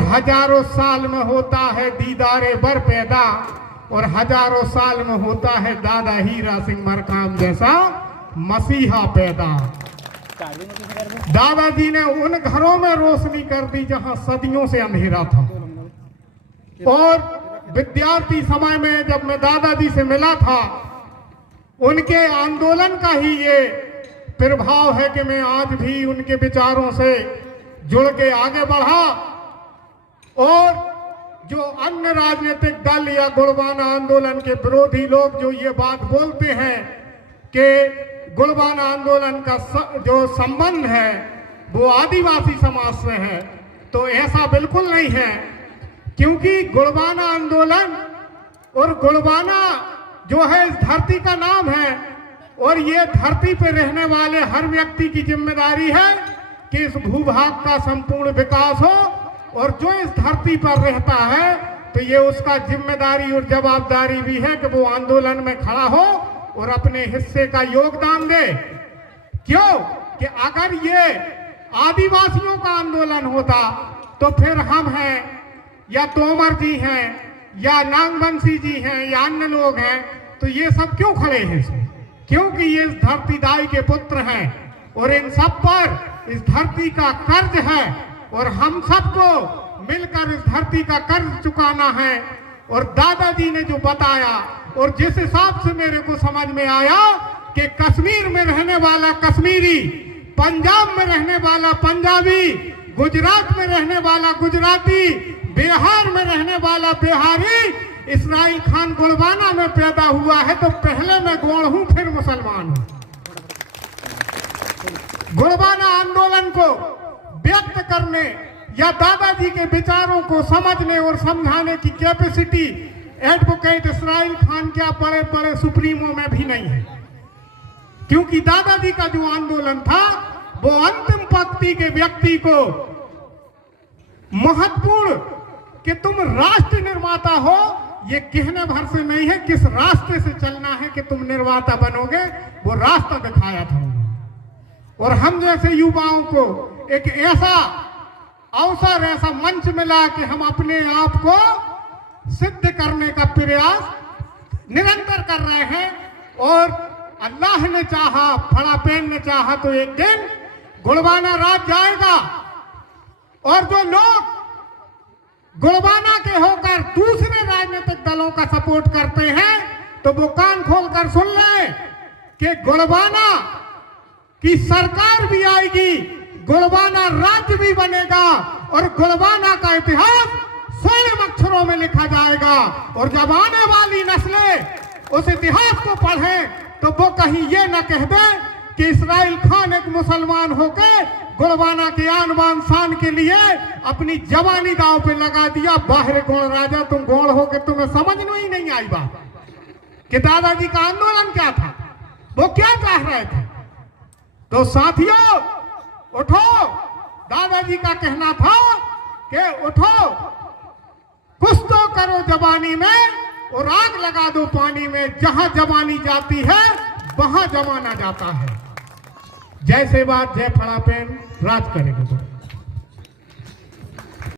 हजारों साल में होता है दीदारे बर पैदा और हजारों साल में होता है दादा हीरा सिंह मरकाम जैसा मसीहा पैदा। दादाजी ने उन घरों में रोशनी कर दी जहां सदियों से अंधेरा था। और विद्यार्थी समय में जब मैं दादाजी से मिला था, उनके आंदोलन का ही ये प्रभाव है कि मैं आज भी उनके विचारों से जुड़ के आगे बढ़ा। और जो अन्य राजनीतिक दल या गुड़बाना आंदोलन के विरोधी लोग जो ये बात बोलते हैं कि गुड़बाना आंदोलन का जो संबंध है वो आदिवासी समाज से है, तो ऐसा बिल्कुल नहीं है। क्योंकि गुड़बाना आंदोलन और गुड़बाना जो है इस धरती का नाम है और ये धरती पे रहने वाले हर व्यक्ति की जिम्मेदारी है कि इस भूभाग का संपूर्ण विकास हो। और जो इस धरती पर रहता है तो ये उसका जिम्मेदारी और जवाबदारी भी है कि वो आंदोलन में खड़ा हो और अपने हिस्से का योगदान दे। क्यों कि अगर ये आदिवासियों का आंदोलन होता तो फिर हम हैं या तोमर जी हैं या नागवंशी जी हैं या अन्य लोग हैं, तो ये सब क्यों खड़े हैं? क्योंकि ये इस धरती दाई के पुत्र हैं और इन सब पर इस धरती का कर्ज है और हम सबको मिलकर इस धरती का कर्ज चुकाना है। और दादाजी ने जो बताया और जिस हिसाब से मेरे को समझ में आया कि कश्मीर में रहने वाला कश्मीरी, पंजाब में रहने वाला पंजाबी, गुजरात में रहने वाला गुजराती, बिहार में रहने वाला बिहारी इसराइल खान गुड़बाना में पैदा हुआ है, तो पहले मैं गौड़ हूं फिर मुसलमान हूं। गुड़बाना आंदोलन को व्यक्त करने या दादाजी के विचारों को समझने और समझाने की कैपेसिटी एडवोकेट इसराइल खान क्या बड़े बड़े सुप्रीमो में भी नहीं है। क्योंकि दादाजी का जो आंदोलन था वो अंतिम पंक्ति के व्यक्ति को महत्वपूर्ण कि तुम राष्ट्र निर्माता हो ये कहने भर से नहीं है, किस रास्ते से चलना है कि तुम निर्माता बनोगे, वो रास्ता दिखाया था। और हम जैसे युवाओं को एक ऐसा अवसर, ऐसा मंच मिला कि हम अपने आप को सिद्ध करने का प्रयास निरंतर कर रहे हैं। और अल्लाह ने चाहा, फड़ापेन ने चाहा तो एक दिन गुड़बाना राज जाएगा और जो लोग गुड़बाना के होकर दूसरे राजनीतिक दलों का सपोर्ट करते हैं तो वो कान खोलकर सुन ले कि गुड़बाना की सरकार भी आएगी, गुड़बाना राज्य भी बनेगा और गुड़बाना का इतिहास स्वर्ण अक्षरों में लिखा जाएगा। और जब आने वाली नस्लें उस इतिहास को पढ़ें तो वो कहीं ये न कह दे कि इसराइल खान एक मुसलमान होके गुड़बाना के आन बान शान के लिए अपनी जवानी दांव पे लगा दिया। बाहर गौड़ राजा तुम गौड़ हो के तुम्हें समझ में ही नहीं आई बात कि दादाजी का आंदोलन क्या था, वो क्या चाह रहे थे। तो साथियों उठो, दादाजी का कहना था कि उठो, कुछ तो करो जवानी में और आग लगा दो पानी में। जहां जवानी जाती है वहां जमाना जाता है। जय सेवा, जय फड़ापेन, राज करेगा।